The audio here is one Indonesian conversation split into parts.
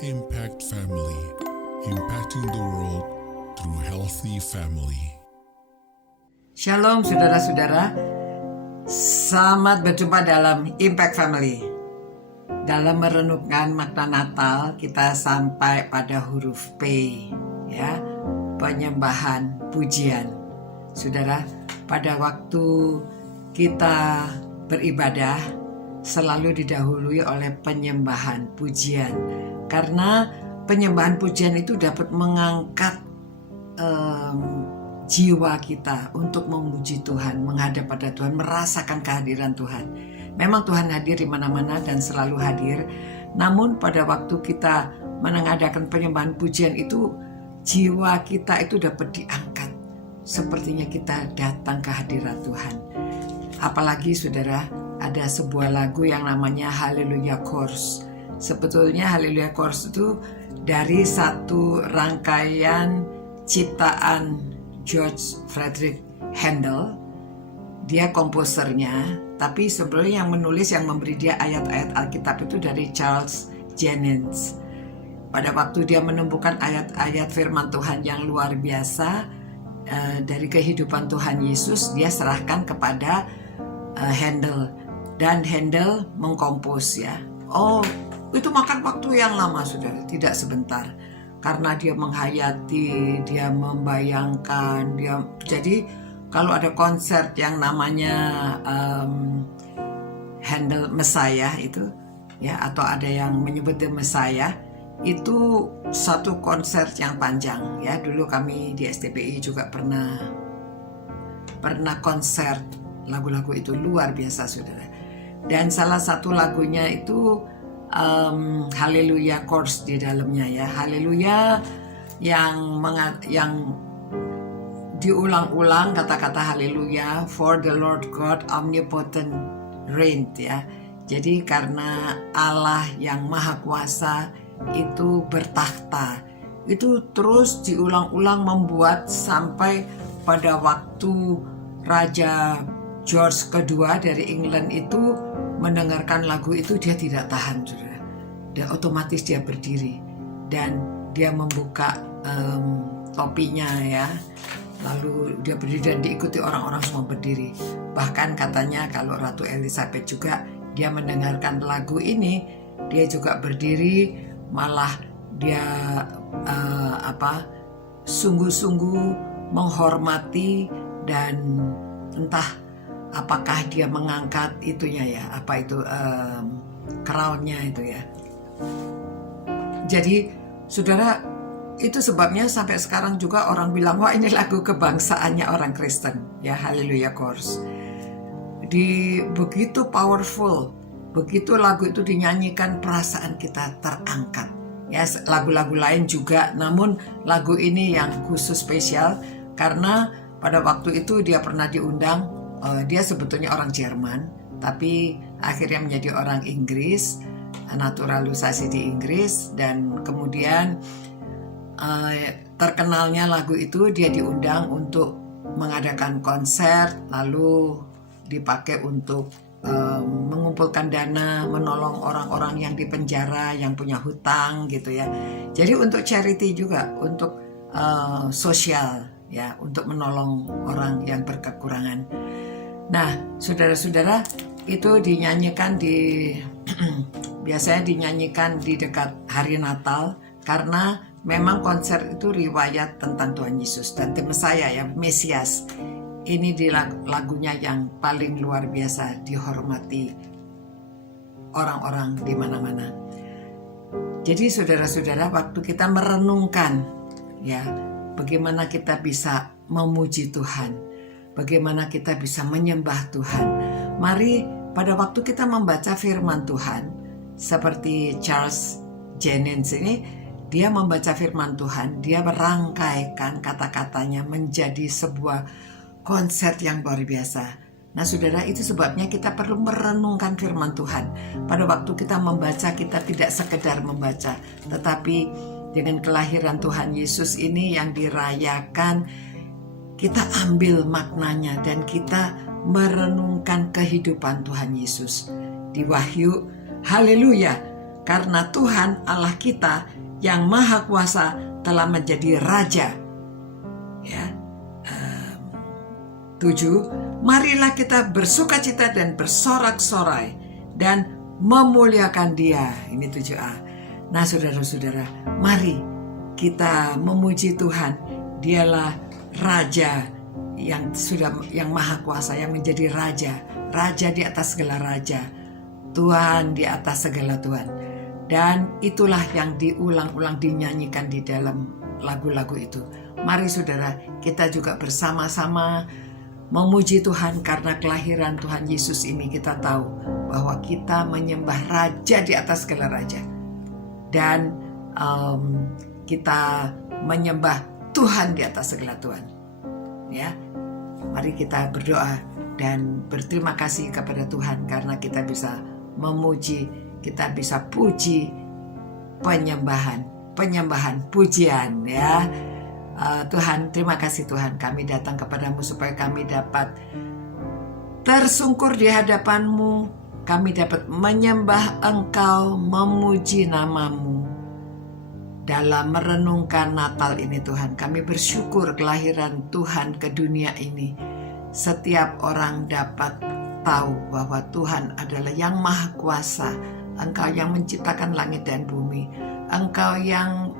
Impact Family, impacting the world through healthy family. Shalom saudara-saudara, selamat berjumpa dalam Impact Family. Dalam merenungkan makna Natal, kita sampai pada huruf P, ya, penyembahan pujian. Saudara, pada waktu kita beribadah selalu didahului oleh penyembahan pujian, karena penyembahan pujian itu dapat mengangkat jiwa kita untuk memuji Tuhan, menghadap pada Tuhan, merasakan kehadiran Tuhan. Memang Tuhan hadir di mana-mana dan selalu hadir, namun pada waktu kita mengadakan penyembahan pujian itu, jiwa kita itu dapat diangkat. Sepertinya kita datang ke hadirat Tuhan. Apalagi saudara, ada sebuah lagu yang namanya Hallelujah Chorus. Sebetulnya Hallelujah Chorus itu dari satu rangkaian ciptaan George Frederick Handel. Dia komposernya, tapi sebelumnya yang menulis, yang memberi dia ayat-ayat Alkitab itu dari Charles Jennens. Pada waktu dia menemukan ayat-ayat firman Tuhan yang luar biasa dari kehidupan Tuhan Yesus, dia serahkan kepada Handel, dan Handel mengkompos, ya. Oh, itu makan waktu yang lama, saudara, tidak sebentar. Karena dia menghayati, dia membayangkan, jadi kalau ada konser yang namanya Handel Messiah itu, ya, atau ada yang menyebutnya Messiah, itu satu konser yang panjang, ya. Dulu kami di STPI juga pernah konser lagu-lagu itu, luar biasa, saudara. Dan salah satu lagunya itu Hallelujah Chorus di dalamnya, ya. Hallelujah yang diulang-ulang kata-kata Hallelujah, for the Lord God omnipotent reigned, ya. Jadi karena Allah yang maha kuasa itu bertakhta, itu terus diulang-ulang membuat sampai pada waktu Raja George kedua dari England itu mendengarkan lagu itu, dia tidak tahan, saudara. Dan otomatis dia berdiri dan dia membuka topinya, ya. Lalu dia berdiri dan diikuti orang-orang semua berdiri. Bahkan katanya kalau Ratu Elizabeth juga, dia mendengarkan lagu ini, dia juga berdiri, malah dia sungguh-sungguh menghormati, dan entah apakah dia mengangkat itunya, ya, apa itu crown-nya itu, ya. Jadi saudara, itu sebabnya sampai sekarang juga orang bilang, wah, ini lagu kebangsaannya orang Kristen, ya, Hallelujah Chorus. Begitu powerful, begitu lagu itu dinyanyikan, perasaan kita terangkat, ya. Lagu-lagu lain juga, namun lagu ini yang khusus spesial karena pada waktu itu dia pernah diundang. Dia sebetulnya orang Jerman, tapi akhirnya menjadi orang Inggris, naturalisasi di Inggris, dan kemudian terkenalnya lagu itu dia diundang untuk mengadakan konser, lalu dipakai untuk mengumpulkan dana, menolong orang-orang yang di penjara, yang punya hutang, gitu, ya. Jadi untuk charity juga, untuk sosial, ya, untuk menolong orang yang berkekurangan. Nah, saudara-saudara, itu dinyanyikan biasanya dinyanyikan di dekat hari Natal, karena memang konser itu riwayat tentang Tuhan Yesus dan tim saya, ya, Mesias. Ini di lagunya yang paling luar biasa dihormati orang-orang di mana-mana. Jadi saudara-saudara, waktu kita merenungkan, ya, bagaimana kita bisa memuji Tuhan, bagaimana kita bisa menyembah Tuhan, mari pada waktu kita membaca firman Tuhan, seperti Charles Jennens ini, dia membaca firman Tuhan, dia merangkaikan kata-katanya menjadi sebuah konsep yang luar biasa. Nah saudara, itu sebabnya kita perlu merenungkan firman Tuhan. Pada waktu kita membaca, kita tidak sekedar membaca, tetapi dengan kelahiran Tuhan Yesus ini yang dirayakan, kita ambil maknanya dan kita merenungkan kehidupan Tuhan Yesus. Di Wahyu, haleluya, karena Tuhan Allah kita yang Maha Kuasa telah menjadi Raja. Ya. 7. Marilah kita bersukacita dan bersorak-sorai dan memuliakan Dia. Ini 7a. Nah, saudara-saudara, mari kita memuji Tuhan. Dialah Raja yang Maha Kuasa, yang menjadi Raja. Raja di atas segala raja. Tuhan di atas segala Tuhan. Dan itulah yang diulang-ulang dinyanyikan di dalam lagu-lagu itu. Mari saudara, kita juga bersama-sama memuji Tuhan karena kelahiran Tuhan Yesus ini. Kita tahu bahwa kita menyembah Raja di atas segala raja. Dan kita menyembah Tuhan di atas segala Tuhan. Ya, mari kita berdoa dan berterima kasih kepada Tuhan karena kita bisa memuji, kita bisa puji, penyembahan, pujian, ya. Tuhan, terima kasih Tuhan, kami datang kepadamu supaya kami dapat tersungkur di hadapan-Mu, kami dapat menyembah Engkau, memuji nama-Mu. Dalam merenungkan Natal ini Tuhan, kami bersyukur kelahiran Tuhan ke dunia ini. Setiap orang dapat tahu bahwa Tuhan adalah yang Maha Kuasa. Engkau yang menciptakan langit dan bumi. Engkau yang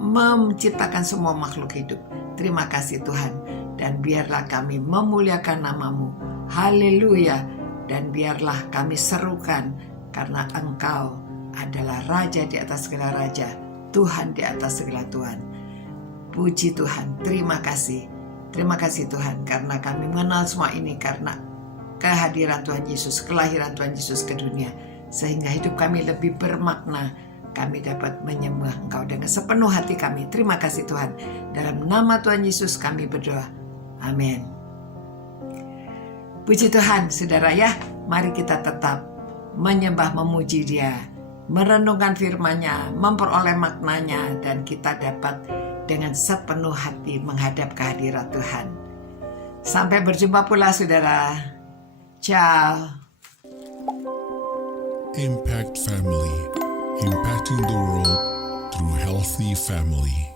menciptakan semua makhluk hidup. Terima kasih Tuhan. Dan biarlah kami memuliakan nama-Mu. Haleluya. Dan biarlah kami serukan karena Engkau adalah Raja di atas segala raja. Tuhan di atas segala Tuhan. Puji Tuhan, terima kasih. Terima kasih Tuhan karena kami mengenal semua ini karena kehadiran Tuhan Yesus, kelahiran Tuhan Yesus ke dunia. Sehingga hidup kami lebih bermakna. Kami dapat menyembah Engkau dengan sepenuh hati kami. Terima kasih Tuhan. Dalam nama Tuhan Yesus kami berdoa. Amin. Puji Tuhan, saudara ya. Mari kita tetap menyembah, memuji Dia, merenungkan firman-Nya, memperoleh maknanya, dan kita dapat dengan sepenuh hati menghadap kehadiran Tuhan. Sampai berjumpa pula saudara. Ciao. Impact Family, impacting the world through healthy family.